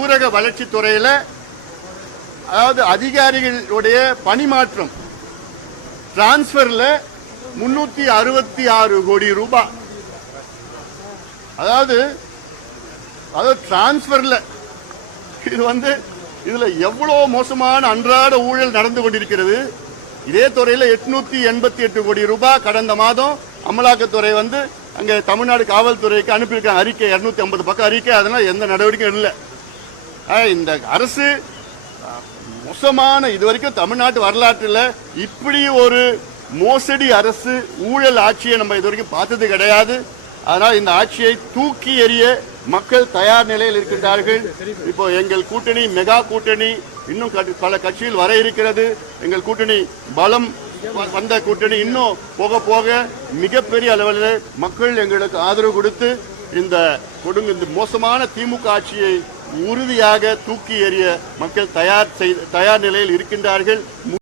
ஊரக வளர்ச்சித்துறையில அதாவது அதிகாரிகளுடைய பணிமாற்றம் டிரான்ஸ்பர்ல 366 கோடி ரூபாய். அதாவது டிரான்ஸ்பர்ல இது இதுல எவ்வளவு மோசமான அன்றாட ஊழல் நடந்து கொண்டிருக்கிறது. இதே துறையில 888 கோடி ரூபாய் கடந்த மாதம் அமலாக்கத்துறை அங்க தமிழ்நாடு காவல்துறைக்கு அனுப்பியிருக்காங்க அறிக்கை. 250 பக்கம் அறிக்கை. அதனால எந்த நடவடிக்கையும் இல்லை. இந்த அரசு மோசமான இதுவரைக்கும் தமிழ்நாட்டு வரலாற்றில் இப்படி ஒரு மோசடி அரசு ஊழல் ஆட்சியை நம்ம இதுவரைக்கும் பார்த்தது கிடையாது. அதனால் இந்த ஆட்சியை தூக்கி எறிய மக்கள் தயார் நிலையில் இருக்கின்றார்கள். இப்போ எங்கள் கூட்டணி மெகா கூட்டணி இன்னும் பல கட்சியில் வர இருக்கிறது. எங்கள் கூட்டணி பலம் வந்த கூட்டணி இன்னும் போக போக மிகப்பெரிய அளவில் மக்கள் எங்களுக்கு ஆதரவு கொடுத்து இந்த மோசமான திமுக ஆட்சியை உறுதியாக தூக்கி எறிய மக்கள் தயார் நிலையில் இருக்கின்றார்கள்.